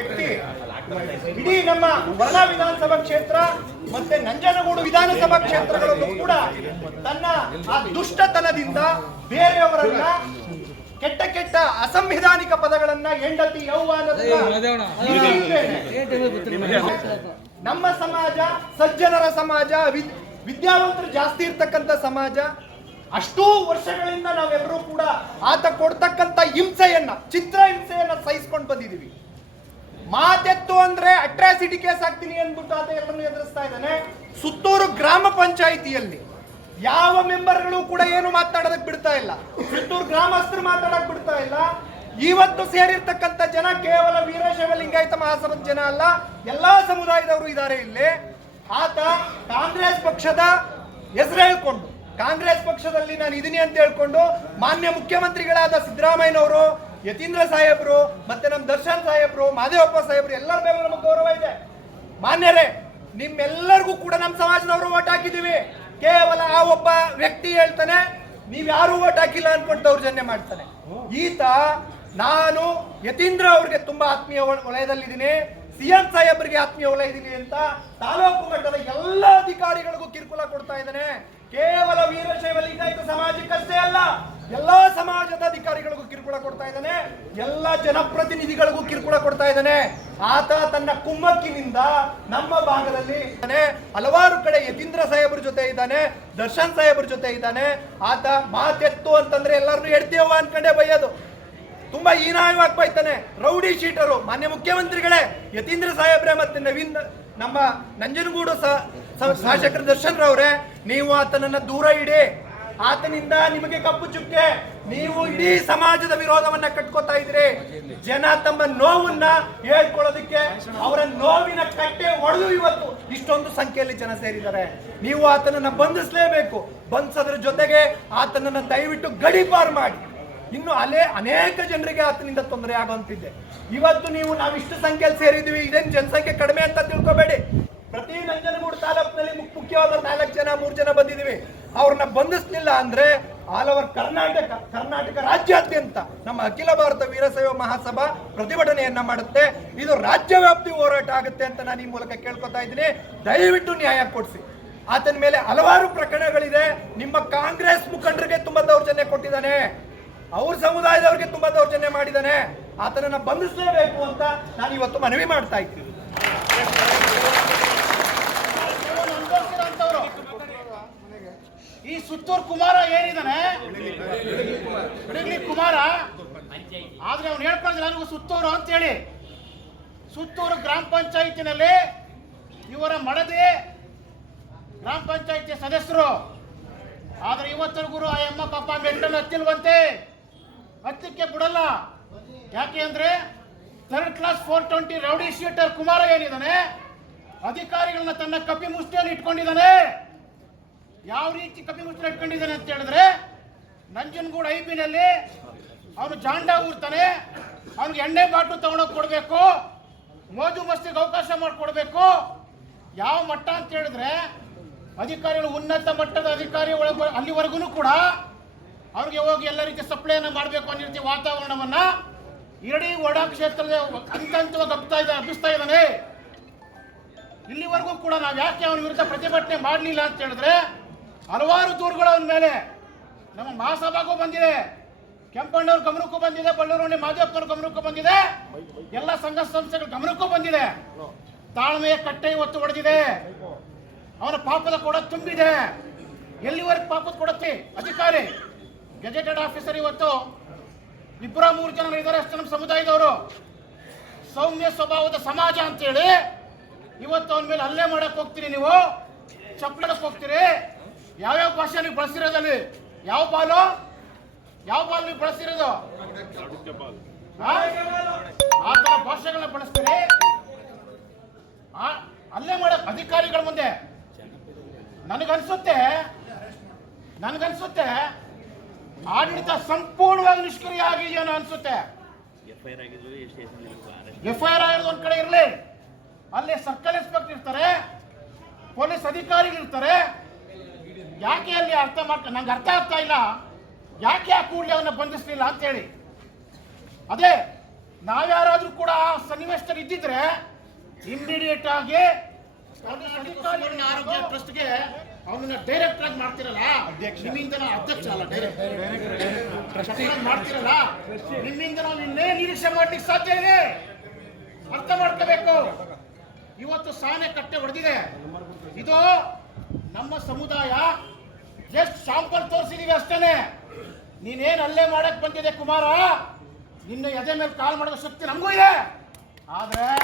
ವ್ಯಕ್ತಿ ಇಡೀ ನಮ್ಮ ವರ್ಣಾ ವಿಧಾನಸಭಾ ಕ್ಷೇತ್ರ ಮತ್ತೆ ನಂಜನಗೂಡು ವಿಧಾನಸಭಾ ಕ್ಷೇತ್ರಗಳಲ್ಲೂ ಕೂಡ ತನ್ನ ಆ ದುಷ್ಟತನದಿಂದ ಬೇರೆಯವರನ್ನ ಕೆಟ್ಟ ಕೆಟ್ಟ ಅಸಂವಿಧಾನಿಕ ಪದಗಳನ್ನ ಹೆಂಡತಿ ಯೌವನದ ನಮ್ಮ ಸಮಾಜ ಸಜ್ಜನರ ಸಮಾಜ ವಿದ್- ವಿದ್ಯಾವಂತರು ಜಾಸ್ತಿ ಇರ್ತಕ್ಕಂಥ ಸಮಾಜ ಅಷ್ಟೂ ವರ್ಷಗಳಿಂದ ನಾವೆಲ್ಲರೂ ಕೂಡ ಆತ ಕೊಡ್ತಕ್ಕಂಥ ಹಿಂಸೆಯನ್ನ ಚಿತ್ರ ಹಿಂಸೆಯನ್ನ ಸಹಿಸ್ಕೊಂಡು ಬಂದಿದೀವಿ ಮಾತೆತ್ತು ಅಂದ್ರೆ ಅಟ್ರಾಸಿಟಿ ಕೇಸ್ ಆಗ್ತೀನಿ ಅಂದ್ಬಿಟ್ಟು ಆತ ಎಲ್ಲರನ್ನು ಎದುರಿಸ್ತಾ ಇದ್ದಾನೆ. ಸುತ್ತೂರು ಗ್ರಾಮ ಪಂಚಾಯಿತಿಯಲ್ಲಿ ಯಾವ ಮೆಂಬರ್ಗಳು ಕೂಡ ಏನು ಮಾತಾಡೋದಕ್ಕೆ ಬಿಡ್ತಾ ಇಲ್ಲ. ಸುತ್ತೂರು ಗ್ರಾಮಸ್ಥರು ಮಾತಾಡಕ್ ಬಿಡ್ತಾ ಇಲ್ಲ. ಇವತ್ತು ಸೇರಿರ್ತಕ್ಕಂಥ ಜನ ಕೇವಲ ವೀರಶೈವ ಲಿಂಗಾಯತ ಮಹಾಸಭದ ಜನ ಅಲ್ಲ, ಎಲ್ಲಾ ಸಮುದಾಯದವರು ಇದ್ದಾರೆ ಇಲ್ಲಿ. ಆತ ಕಾಂಗ್ರೆಸ್ ಪಕ್ಷದ ಹೆಸರು ಹೇಳ್ಕೊಂಡು, ಕಾಂಗ್ರೆಸ್ ಪಕ್ಷದಲ್ಲಿ ನಾನು ಇದೀನಿ ಅಂತ ಹೇಳ್ಕೊಂಡು ಮಾನ್ಯ ಮುಖ್ಯಮಂತ್ರಿಗಳಾದ ಸಿದ್ದರಾಮಯ್ಯನವರು ಯತೀಂದ್ರ ಸಾಹೇಬ್ರು, ಮತ್ತೆ ನಮ್ಮ ದರ್ಶನ್ ಸಾಹೇಬ್ರು, ಮಾದೇವಪ್ಪ ಸಾಹೇಬ್ರು, ಎಲ್ಲರ ಮೇಲೆ ನಮಗೆ ಗೌರವ ಇದೆ. ಮಾನ್ಯರೇ, ನಿಮ್ಮೆಲ್ಲರಿಗೂ ಕೂಡ ನಮ್ಮ ಸಮಾಜದವರು ಓಟ್ ಹಾಕಿದೀವಿ ಕೇವಲ ಆ ಒಬ್ಬ ವ್ಯಕ್ತಿ ಹೇಳ್ತಾನೆ, ನೀವು ಯಾರು ಓಟ್ ಹಾಕಿಲ್ಲ ಅನ್ಕೊಂಡು ದೌರ್ಜನ್ಯ ಮಾಡ್ತಾನೆ. ಈತ, ನಾನು, ಯತೀಂದ್ರ ಅವ್ರಿಗೆ ತುಂಬಾ ಆತ್ಮೀಯ ವಲ- ವಲಯದಲ್ಲಿದ್ದೀನಿ. ಸಿಎಂ ಸಾಹೇಬ್ರಿಗೆ ಆತ್ಮೀಯ ವಲಯ ಇದ್ದೀನಿ ಅಂತ ತಾಲೂಕು ಮಟ್ಟದ ಎಲ್ಲ ಅಧಿಕಾರಿಗಳಿಗೂ ಕಿರುಕುಳ ಕೊಡ್ತಾ ಇದ್ದಾನೆ. ಕೇವಲ ವೀರಶೈವ ಲಿಂಗಾಯತ ಸಮಾಜಕ್ಕಷ್ಟೇ ಅಲ್ಲ, ಎಲ್ಲಾ ಸಮಾಜದ ಅಧಿಕಾರಿಗಳಿಗೂ ಕಿರುಕುಳ ಕೊಡ್ತಾ ಇದ್ದಾನೆ, ಎಲ್ಲ ಜನಪ್ರತಿನಿಧಿಗಳಿಗೂ ಕಿರುಕುಳ ಕೊಡ್ತಾ ಇದ್ದಾನೆ. ಆತ ತನ್ನ ಕುಮ್ಮಕ್ಕಿನಿಂದ ನಮ್ಮ ಭಾಗದಲ್ಲಿ. ಹಲವಾರು ಕಡೆ ಯತೀಂದ್ರ ಸಾಹೇಬ್ರ ಜೊತೆ ಇದ್ದಾನೆ, ದರ್ಶನ್ ಸಾಹೇಬ್ರ ಜೊತೆ ಇದ್ದಾನೆ. ಆತ ಮಾತೆತ್ತು ಅಂತಂದ್ರೆ ಎಲ್ಲರನ್ನು ಎಡ್ತೀವ ಅನ್ಕಂಡೆ ಬೈಯೋದು. ತುಂಬಾ ಹೀನಾಯವಾಗಿ ಬೈತಾನೆ, ರೌಡಿ ಶೀಟರು. ಮಾನ್ಯ ಮುಖ್ಯಮಂತ್ರಿಗಳೇ, ಯತೀಂದ್ರ ಸಾಹೇಬ್ರೆ ಮತ್ತೆ ನವೀನ್, ನಮ್ಮ ನಂಜನಗೂಡು ಶಾಸಕರ ದರ್ಶನ್ ರವ್ರೆ ನೀವು ಆತನನ್ನ ದೂರ ಇಡಿ. ಆತನಿಂದ ನಿಮಗೆ ಕಪ್ಪು ಚುಕ್ಕೆ. ನೀವು ಇಡೀ ಸಮಾಜದ ವಿರೋಧವನ್ನ ಕಟ್ಕೋತಾ ಇದ್ರಿ ಜನ ತಮ್ಮ ನೋವನ್ನ ಹೇಳ್ಕೊಳ್ಳೋದಕ್ಕೆ ಅವರ ನೋವಿನ ಕಟ್ಟೆ ಒಡೆದು ಇವತ್ತು ಇಷ್ಟೊಂದು ಸಂಖ್ಯೆಯಲ್ಲಿ ಜನ ಸೇರಿದ್ದಾರೆ. ನೀವು ಆತನನ್ನ ಬಂಧಿಸಲೇಬೇಕು. ಬಂಧಿಸೋದ್ರ ಜೊತೆಗೆ ಆತನನ್ನ ದಯವಿಟ್ಟು ಗಡಿಪಾರು ಮಾಡಿ. ಇನ್ನು ಅಲ್ಲೇ ಅನೇಕ ಜನರಿಗೆ ಆತನಿಂದ ತೊಂದರೆ ಆಗುವಂತಿದೆ. ಇವತ್ತು ನೀವು ನಾವಿಷ್ಟು ಸಂಖ್ಯೆಯಲ್ಲಿ ಸೇರಿದ್ವಿ ಇದೇನು ಜನಸಂಖ್ಯೆ ಕಡಿಮೆ ಅಂತ ತಿಳ್ಕೊಬೇಡಿ. ಪ್ರತಿ ನಂಜನಗೂಡು ತಾಲೂಕಿನಲ್ಲಿ ಮುಖ್ಯ ಮುಖ್ಯವಾದ ನಾಲ್ಕು ಜನ, ಮೂರು ಜನ ಬಂದಿದ್ದೀವಿ. ಅವ್ರನ್ನ ಬಂಧಿಸ್ಲಿಲ್ಲ ಅಂದ್ರೆ ಆಲ್ ಓವರ್ ಕರ್ನಾಟಕ ಕರ್ನಾಟಕ ರಾಜ್ಯಾದ್ಯಂತ ನಮ್ಮ ಅಖಿಲ ಭಾರತ ವೀರಶೈವ ಮಹಾಸಭಾ ಪ್ರತಿಭಟನೆಯನ್ನ ಮಾಡುತ್ತೆ. ಇದು ರಾಜ್ಯವ್ಯಾಪ್ತಿ ಹೋರಾಟ ಆಗುತ್ತೆ ಅಂತ ನಾನು ಈ ಮೂಲಕ ಕೇಳ್ಕೊತಾ ಇದ್ದೀನಿ. ದಯವಿಟ್ಟು ನ್ಯಾಯ ಕೊಡಿಸಿ. ಆತನ ಮೇಲೆ ಹಲವಾರು ಪ್ರಕರಣಗಳಿದೆ. ನಿಮ್ಮ ಕಾಂಗ್ರೆಸ್ ಮುಖಂಡರಿಗೆ ತುಂಬಾ ದೌರ್ಜನ್ಯ ಕೊಟ್ಟಿದ್ದಾನೆ. ಅವ್ರ ಸಮುದಾಯದವ್ರಿಗೆ ತುಂಬಾ ದೌರ್ಜನ್ಯ ಮಾಡಿದ್ದಾನೆ. ಆತನನ್ನ ಬಂಧಿಸಲೇಬೇಕು ಅಂತ ನಾನು ಇವತ್ತು ಮನವಿ ಮಾಡ್ತಾ ಇದ್ದೀನಿ. ಈ ಸುತ್ತೂರು ಕುಮಾರ ಏನಿದಾನೆ? ಬಿಡಗ್ಲಿ ಕುಮಾರ? ಆದ್ರೆ ಅವ್ನು ಹೇಳ್ಕೊಂಡ್ರೆ ನನಗೂ ಸುತ್ತೂರು ಅಂತೇಳಿ ಸುತ್ತೂರು ಗ್ರಾಮ ಪಂಚಾಯತಿನಲ್ಲಿ ಇವರ ಮಡದಿ ಗ್ರಾಮ ಪಂಚಾಯತಿ ಸದಸ್ಯರು. ಆದ್ರೆ ಇವತ್ತರೆಗೂ ಆ ಅಮ್ಮ ಪಾಪ ಮೆಂಟಲ್ ಹತ್ತಿಲ್ವಂತೆ. ಹತ್ತಕ್ಕೆ ಬಿಡಲ್ಲ. ಯಾಕೆ ಅಂದ್ರೆ third class four twenty rowdy sheeter Kumara ಏನಿದಾನೆ, ಅಧಿಕಾರಿಗಳನ್ನ ತನ್ನ ಕಪಿ ಮುಷ್ಟಿಯಲ್ಲಿ ಇಟ್ಕೊಂಡಿದ್ದಾನೆ. ಯಾವ ರೀತಿ ಕಪಿ ಮುಷ್ಟಿಯಲ್ಲಿ ಇಟ್ಕೊಂಡಿದ್ದಾನೆ ಅಂತ ಹೇಳಿದ್ರೆ ನಂಜನಗೂಡು ಐ ಪಿನಲ್ಲಿ ಅವನು ಜಾಂಡ ಊರ್ತಾನೆ, ಅವ್ನಿಗೆ ಎಣ್ಣೆ ಬಾಟ್ಲು ತಗೊಂಡೋಗಿ ಕೊಡಬೇಕು, ಮೋಜು ಮಸ್ತಿಗೆ ಅವಕಾಶ ಮಾಡಿಕೊಡ್ಬೇಕು. ಯಾವ ಮಟ್ಟ ಅಂತ ಹೇಳಿದ್ರೆ, ಅಧಿಕಾರಿಗಳು ಉನ್ನತ ಮಟ್ಟದ ಅಧಿಕಾರಿ ಒಳಗೆ ಅಲ್ಲಿವರೆಗೂ ಕೂಡ ಅವ್ರಿಗೆ ಹೋಗಿ ಎಲ್ಲ ರೀತಿ ಸಪ್ಲೈಯನ್ನ ಮಾಡಬೇಕು ಅನ್ನೋ ರೀತಿ ವಾತಾವರಣವನ್ನ ಇಡೀ ಒಡಾ ಕ್ಷೇತ್ರದ ಹಂತ ಹಂತವಾಗಿ ಹಬ್ತಾ ಇದ್ದ ಹಬ್ಬಿಸ್ತಾ ಇದ್ದಾನೆ. ಇಲ್ಲಿವರೆಗೂ ಕೂಡ ನಾವು ಯಾಕೆ ಅವನ ವಿರುದ್ಧ ಪ್ರತಿಭಟನೆ ಮಾಡಲಿಲ್ಲ ಅಂತ ಹೇಳಿದ್ರೆ ಹಲವಾರು ದೂರುಗಳು ಮೇಲೆ. ನಮ್ಮ ಮಹಾಸಭಾಗೂ ಬಂದಿದೆ. ಕೆಂಪಣ್ಣವ್ರ ಗಮನಕ್ಕೂ ಬಂದಿದೆ ಬಳ್ಳೂರವಣಿ ಮಾದೇವಪ್ಪನವ್ರ ಗಮನಕ್ಕೂ ಬಂದಿದೆ. ಎಲ್ಲ ಸಂಘ ಸಂಸ್ಥೆಗಳ ಗಮನಕ್ಕೂ ಬಂದಿದೆ. ತಾಳ್ಮೆಯ ಕಟ್ಟೆ ಇವತ್ತು ಹೊಡೆದಿದೆ ಅವನ ಪಾಪದ ಕೊಡ ತುಂಬಿದೆ. ಎಲ್ಲಿವರೆಗೆ ಪಾಪದ ಕೊಡತ್ತೆ? ಅಧಿಕಾರಿ, ಗೆಜೆಟೆಡ್ ಆಫೀಸರ್ ಇವತ್ತು. ಇಬ್ಬರ ಮೂರು ಜನ ಇದ್ದಾರೆ ಅಷ್ಟು ನಮ್ಮ ಸಮುದಾಯದವರು. ಸೌಮ್ಯ ಸ್ವಭಾವದ ಸಮಾಜ ಅಂತೇಳಿ ಇವತ್ತು ಅವನ ಮೇಲೆ ಹಲ್ಲೆ ಮಾಡಕ್ಕೆ ಹೋಗ್ತೀರಿ ನೀವು. ಚಪ್ಪಳಕ್ಕೆ ಹೋಗ್ತೀರಿ. ಯಾವ್ಯಾವ ಭಾಷೆ ನೀವು ಬಳಸಿರೋದಲ್ಲಿ ಯಾವ ಪಾಲು? ಯಾವ ಪಾಲು ನೀವು ಬಳಸಿರೋದು ಆ? ತರ ಭಾಷೆಗಳನ್ನ ಬಳಸ್ತೀರಿ? ಅಲ್ಲೇ ಮಾಡಕ್ ಅಧಿಕಾರಿಗಳ ಮುಂದೆ. ನನಗನ್ಸುತ್ತೆ ನನಗನ್ಸುತ್ತೆ, ಆಡಳಿತ ಸಂಪೂರ್ಣವಾಗಿ ನಿಷ್ಕ್ರಿಯ ಆಗಿದೆಯೋ ಅನ್ಸುತ್ತೆ. ಎಫ್ ಐ ಆರ್ ಆಗಿರೋದು ಒಂದ್ ಕಡೆ ಇರಲಿ. ಅಲ್ಲಿ ಸರ್ಕಲ್ ಇನ್ಸ್ಪೆಕ್ಟರ್ ಇರ್ತಾರೆ, ಪೊಲೀಸ್ ಅಧಿಕಾರಿಗಳು ಇರ್ತಾರೆ ಯಾಕೆ ಅಲ್ಲಿ ಅರ್ಥ ಮಾಡ್ಕ ನಂಗೆ ಅರ್ಥ ಆಗ್ತಾ ಇಲ್ಲ. ಯಾಕೆ ಆ ಕೂಡಲೇ ಅವನ್ನ ಬಂಧಿಸಲಿಲ್ಲ ಅಂತೇಳಿ ಅದೇ ನಾವ್ಯಾರಾದ್ರೂ ಕೂಡ ಆ ಸನ್ನಿವೇಶದಲ್ಲಿ ಇದ್ದಿದ್ರೆ ಇಮಿಡಿಯೇಟ್ ಆಗಿ ಆರೋಗ್ಯ ಟ್ರಸ್ಟ್ಗೆ ಅವನನ್ನ ಡೈರೆಕ್ಟ್ ಆಗಿ ಮಾಡ್ತಿರಲ್ಲ? ನಿಮ್ಮಿಂದ ನಾವು ಅಧ್ಯಕ್ಷ ಅಲ್ಲ ಡೈರೆಕ್ಟ್ ಮಾಡ್ತಿರಲ್ಲ? ನಿಮ್ಮಿಂದ ನಾವು ನಿನ್ನೆ ನಿರೀಕ್ಷೆ ಮಾಡ್ಲಿಕ್ಕೆ ಸಾಧ್ಯ ಇದೆ. ಅರ್ಥ ಮಾಡ್ಕೋಬೇಕು. ಇವತ್ತು ಸಾನೆ ಕಟ್ಟೆ ಹೊಡೆದಿದೆ. ಇದು ನಮ್ಮ ಸಮುದಾಯ ಜಸ್ಟ್ ಶಾಂಪಲ್ ತೋರಿಸಿದೀವಿ ಅಷ್ಟೇ ನೀನೇನು ಅಲ್ಲೇ ಮಾಡಕ್ ಬಂದಿದೆ ಕುಮಾರ? ನಿನ್ನ ಎದೆ ಮೇಲೆ ಕಾಲ್ ಮಾಡೋ ಶಕ್ತಿ ನಮಗೂ ಇದೆ. ಆದ್ರೆ.